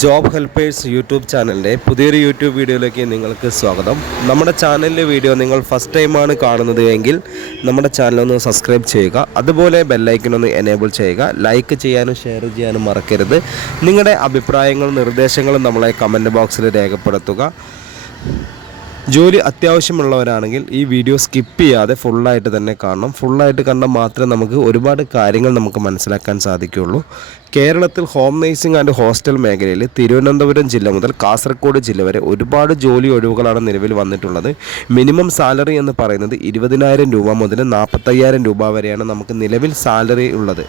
Job helpers YouTube ചാനലിൻ്റെ പുതിയൊരു YouTube വീഡിയോയിലേക്ക് നിങ്ങൾക്ക് സ്വാഗതം. നമ്മുടെ ചാനലിലെ വീഡിയോ നിങ്ങൾ ഫസ്റ്റ് ടൈമാണ് കാണുന്നത് എങ്കിൽ നമ്മുടെ ചാനലൊന്ന് സബ്സ്ക്രൈബ് ചെയ്യുക. അതുപോലെ ബെല്ലൈക്കനൊന്ന് എനേബിൾ ചെയ്യുക. ലൈക്ക് ചെയ്യാനും ഷെയർ ചെയ്യാനും മറക്കരുത്. നിങ്ങളുടെ അഭിപ്രായങ്ങളും നിർദ്ദേശങ്ങളും നമ്മളെ കമൻറ്റ് ബോക്സിൽ രേഖപ്പെടുത്തുക. ജോലി അത്യാവശ്യമുള്ളവരാണെങ്കിൽ ഈ വീഡിയോ സ്കിപ്പ് ചെയ്യാതെ ഫുള്ളായിട്ട് തന്നെ കാണണം. ഫുള്ളായിട്ട് കണ്ടാൽ മാത്രമേ നമുക്ക് ഒരുപാട് കാര്യങ്ങൾ നമുക്ക് മനസ്സിലാക്കാൻ സാധിക്കുകയുള്ളൂ. കേരളത്തിൽ ഹോം നേഴ്സിംഗ് ആൻഡ് ഹോസ്റ്റൽ മേഖലയിൽ തിരുവനന്തപുരം ജില്ല മുതൽ കാസർഗോഡ് ജില്ല വരെ ഒരുപാട് ജോലി ഒഴിവുകളാണ് നിലവിൽ വന്നിട്ടുള്ളത്. മിനിമം സാലറി എന്ന് പറയുന്നത് 20,000 രൂപ മുതൽ 45,000 രൂപ വരെയാണ് നമുക്ക് നിലവിൽ സാലറി ഉള്ളത്.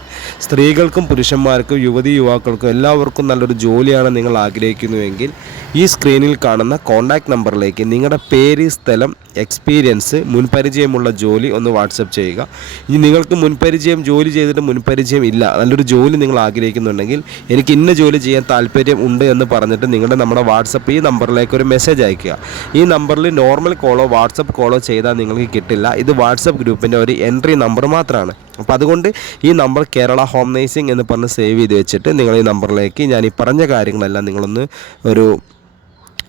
സ്ത്രീകൾക്കും പുരുഷന്മാർക്കും യുവാക്കൾക്കും എല്ലാവർക്കും നല്ലൊരു ജോലിയാണ് നിങ്ങൾ ആഗ്രഹിക്കുന്നുവെങ്കിൽ ഈ സ്ക്രീനിൽ കാണുന്ന കോൺടാക്റ്റ് നമ്പറിലേക്ക് നിങ്ങളുടെ പേര്, സ്ഥലം, എക്സ്പീരിയൻസ്, മുൻപരിചയമുള്ള ജോലി ഒന്ന് വാട്സപ്പ് ചെയ്യുക. ഇനി നിങ്ങൾക്ക് ജോലി ചെയ്തിട്ട് മുൻപരിചയം ഇല്ല, നല്ലൊരു ജോലി നിങ്ങൾ ആഗ്രഹിക്കുന്നുണ്ടെങ്കിൽ എനിക്ക് ഇന്ന ജോലി ചെയ്യാൻ താല്പര്യം ഉണ്ട് എന്ന് പറഞ്ഞിട്ട് നമ്മുടെ വാട്സപ്പ് ഈ നമ്പറിലേക്ക് ഒരു മെസ്സേജ് അയക്കുക. ഈ നമ്പറിൽ നോർമൽ കോളോ വാട്സപ്പ് കോളോ ചെയ്താൽ നിങ്ങൾക്ക് കിട്ടില്ല. ഇത് വാട്സപ്പ് ഗ്രൂപ്പിൻ്റെ ഒരു എൻട്രി നമ്പർ മാത്രമാണ്. അപ്പോൾ അതുകൊണ്ട് ഈ നമ്പർ കേരള ഹോം നേഴ്സിംഗ് എന്ന് പറഞ്ഞ് സേവ് ചെയ്ത് വെച്ചിട്ട് നിങ്ങൾ ഈ നമ്പറിലേക്ക് ഞാൻ ഈ പറഞ്ഞ കാര്യങ്ങളെല്ലാം നിങ്ങളൊന്ന് ഒരു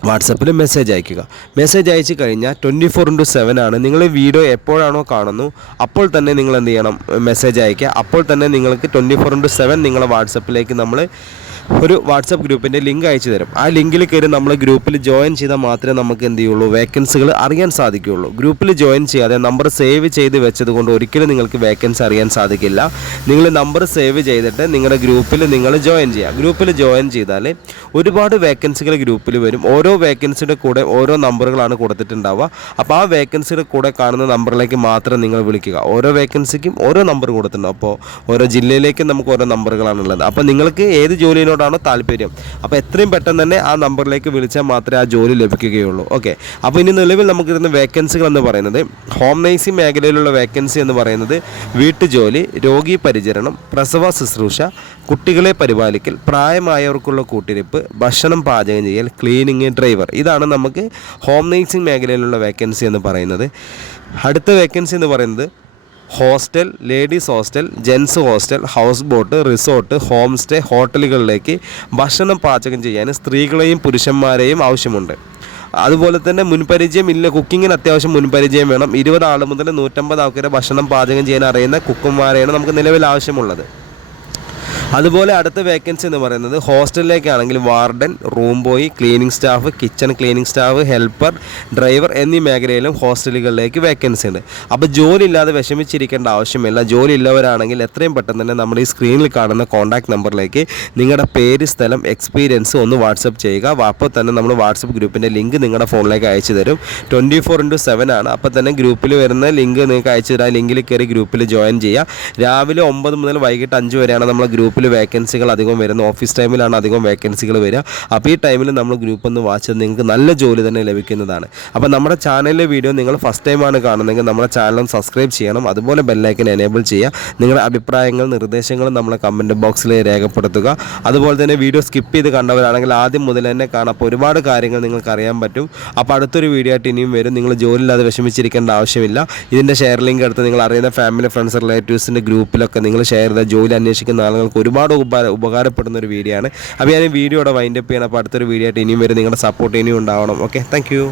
വാട്സപ്പിൽ മെസ്സേജ് അയക്കുക. മെസ്സേജ് അയച്ചു കഴിഞ്ഞാൽ 24/7 ആണ്. നിങ്ങൾ വീഡിയോ എപ്പോഴാണോ കാണുന്നു അപ്പോൾ തന്നെ നിങ്ങൾ എന്ത് ചെയ്യണം, മെസ്സേജ് അയക്കുക. അപ്പോൾ തന്നെ നിങ്ങൾക്ക് 24/7 നിങ്ങളെ വാട്സപ്പിലേക്ക് നമ്മൾ ഒരു വാട്സപ്പ് ഗ്രൂപ്പിൻ്റെ ലിങ്ക് അയച്ചു തരും. ആ ലിങ്കിൽ കയറി നമ്മൾ ഗ്രൂപ്പിൽ ജോയിൻ ചെയ്താൽ മാത്രമേ നമുക്ക് എന്ത് ചെയ്യുള്ളൂ, വേക്കൻസികൾ അറിയാൻ സാധിക്കുകയുള്ളൂ. ഗ്രൂപ്പിൽ ജോയിൻ ചെയ്യാതെ നമ്പർ സേവ് ചെയ്ത് വെച്ചത് കൊണ്ട് ഒരിക്കലും നിങ്ങൾക്ക് വേക്കൻസി അറിയാൻ സാധിക്കില്ല. നിങ്ങൾ നമ്പർ സേവ് ചെയ്തിട്ട് നിങ്ങളുടെ ഗ്രൂപ്പിൽ നിങ്ങൾ ജോയിൻ ചെയ്യുക. ഗ്രൂപ്പിൽ ജോയിൻ ചെയ്താൽ ഒരുപാട് വേക്കൻസികൾ ഗ്രൂപ്പിൽ വരും. ഓരോ വേക്കൻസിയുടെ കൂടെ ഓരോ നമ്പറുകളാണ് കൊടുത്തിട്ടുണ്ടാവുക. അപ്പോൾ ആ വേക്കൻസിയുടെ കൂടെ കാണുന്ന നമ്പറിലേക്ക് മാത്രം നിങ്ങൾ വിളിക്കുക. ഓരോ വേക്കൻസിക്കും ഓരോ നമ്പർ കൊടുത്തിട്ടുണ്ടാവും. അപ്പോൾ ഓരോ ജില്ലയിലേക്കും നമുക്ക് ഓരോ നമ്പറുകളാണുള്ളത്. അപ്പോൾ നിങ്ങൾക്ക് ഏത് ജോലിയിനോടാണോ താല്പര്യം, അപ്പോൾ എത്രയും പെട്ടെന്ന് തന്നെ ആ നമ്പറിലേക്ക് വിളിച്ചാൽ മാത്രമേ ആ ജോലി ലഭിക്കുകയുള്ളൂ. ഓക്കെ, അപ്പോൾ ഇനി നിലവിൽ നമുക്കിരുന്ന വേക്കൻസികൾ എന്ന് പറയുന്നത് ഹോം നേഴ്സിംഗ് മേഖലയിലുള്ള വേക്കൻസി എന്ന് പറയുന്നത് വീട്ടുജോലി, രോഗി പരിചരണം, പ്രസവ ശുശ്രൂഷ, കുട്ടികളെ പരിപാലിക്കൽ, പ്രായമായവർക്കുള്ള കൂട്ടിരിപ്പ്, ഭക്ഷണം പാചകം ചെയ്യൽ, ക്ലീനിങ്, ഡ്രൈവർ. ഇതാണ് നമുക്ക് ഹോം നേഴ്സിംഗ് മേഖലയിലുള്ള വേക്കൻസി എന്ന് പറയുന്നത്. അടുത്ത വേക്കൻസി എന്ന് പറയുന്നത് hostel, ladies hostel, gents hostel, house boat, resort, home stay, ഹോട്ടലുകളിലേക്ക് ഭക്ഷണം പാചകം ചെയ്യാൻ സ്ത്രീകളെയും പുരുഷന്മാരെയും ആവശ്യമുണ്ട്. അതുപോലെ തന്നെ മുൻപരിചയം ഇല്ല, കുക്കിങ്ങിന് അത്യാവശ്യം മുൻപരിചയം വേണം. 20 ആൾ മുതൽ 150 ആൾക്കാരെ ഭക്ഷണം പാചകം ചെയ്യാൻ അറിയുന്ന കുക്കന്മാരെയാണ് നമുക്ക് നിലവിൽ ആവശ്യമുള്ളത്. അതുപോലെ അടുത്ത വേക്കൻസി എന്ന് പറയുന്നത് ഹോസ്റ്റലിലേക്കാണെങ്കിൽ warden, room boy, cleaning staff, kitchen cleaning staff, helper, driver എന്നീ മേഖലയിലും ഹോസ്റ്റലുകളിലേക്ക് വേക്കൻസി ഉണ്ട്. അപ്പോൾ ജോലി ഇല്ലാതെ വിഷമിച്ചിരിക്കേണ്ട ആവശ്യമില്ല. ജോലി ഇല്ലവരാണെങ്കിൽ എത്രയും പെട്ടെന്ന് തന്നെ നമ്മൾ ഈ സ്ക്രീനിൽ കാണുന്ന കോൺടാക്ട് നമ്പറിലേക്ക് നിങ്ങളുടെ പേര്, സ്ഥലം, എക്സ്പീരിയൻസ് ഒന്ന് വാട്സപ്പ് ചെയ്യുക. അപ്പോൾ തന്നെ നമ്മൾ വാട്സപ്പ് ഗ്രൂപ്പിൻ്റെ ലിങ്ക് നിങ്ങളുടെ ഫോണിലേക്ക് അയച്ചു തരും. 24/7 ആണ്. അപ്പോൾ തന്നെ ഗ്രൂപ്പിൽ വരുന്ന ലിങ്ക് നിങ്ങൾക്ക് അയച്ചു തരാം. ലിങ്കിൽ കയറി ഗ്രൂപ്പിൽ ജോയിൻ ചെയ്യുക. രാവിലെ 9 മുതൽ വൈകിട്ട് 5 വരെയാണ് നമ്മൾ ഗ്രൂപ്പിൽ വേക്കൻസികൾ അധികം വരുന്നത്. ഓഫീസ് ടൈമിലാണ് അധികം വേക്കൻസികൾ വരിക. അപ്പോൾ ഈ ടൈമിൽ നമ്മൾ ഗ്രൂപ്പ് ഒന്ന് വാച്ച് ചെയ്ത് നിങ്ങൾക്ക് നല്ല ജോലി തന്നെ ലഭിക്കുന്നതാണ്. അപ്പോൾ നമ്മുടെ ചാനലിലെ വീഡിയോ നിങ്ങൾ ഫസ്റ്റ് ടൈമാണ് കാണുന്നതെങ്കിൽ നമ്മുടെ ചാനൽ സബ്സ്ക്രൈബ് ചെയ്യണം. അതുപോലെ ബെല്ലൈക്കൻ എനേബിൾ ചെയ്യുക. നിങ്ങളുടെ അഭിപ്രായങ്ങൾ, നിർദ്ദേശങ്ങളും നമ്മളെ കമൻറ്റ് ബോക്സിൽ രേഖപ്പെടുത്തുക. അതുപോലെ തന്നെ വീഡിയോ സ്കിപ്പ് ചെയ്ത് കണ്ടവരാണെങ്കിൽ ആദ്യം മുതൽ തന്നെ കാണാം. അപ്പോൾ ഒരുപാട് കാര്യങ്ങൾ നിങ്ങൾക്ക് അറിയാൻ പറ്റും. അപ്പോൾ അടുത്തൊരു വീഡിയോ ആയിട്ട് ഇനിയും വരും. നിങ്ങൾ ജോലിയില്ലാതെ വിഷമിച്ചിരിക്കേണ്ട ആവശ്യമില്ല. ഇതിൻ്റെ ഷെയർ ലിങ്ക് എടുത്ത് നിങ്ങൾ അറിയുന്ന ഫാമിലി, ഫ്രണ്ട്സ്, റിലേറ്റീവ്സിൻ്റെ ഗ്രൂപ്പിലൊക്കെ നിങ്ങൾ ഷെയർ ചെയ്ത ജോലി അന്വേഷിക്കുന്ന ആളുകൾക്ക് ഒരുപാട് ഉപകാരപ്പെടുന്ന ഒരു വീഡിയോ ആണ്. അപ്പോൾ ഞാൻ ഈ വീഡിയോയുടെ വൈൻഡപ്പ് ചെയ്യണം. അപ്പോൾ അടുത്തൊരു വീഡിയോ ആയിട്ട് ഇനിയും വരും. നിങ്ങളുടെ സപ്പോർട്ട് ഇനിയും ഉണ്ടാവണം. Okay, thank you.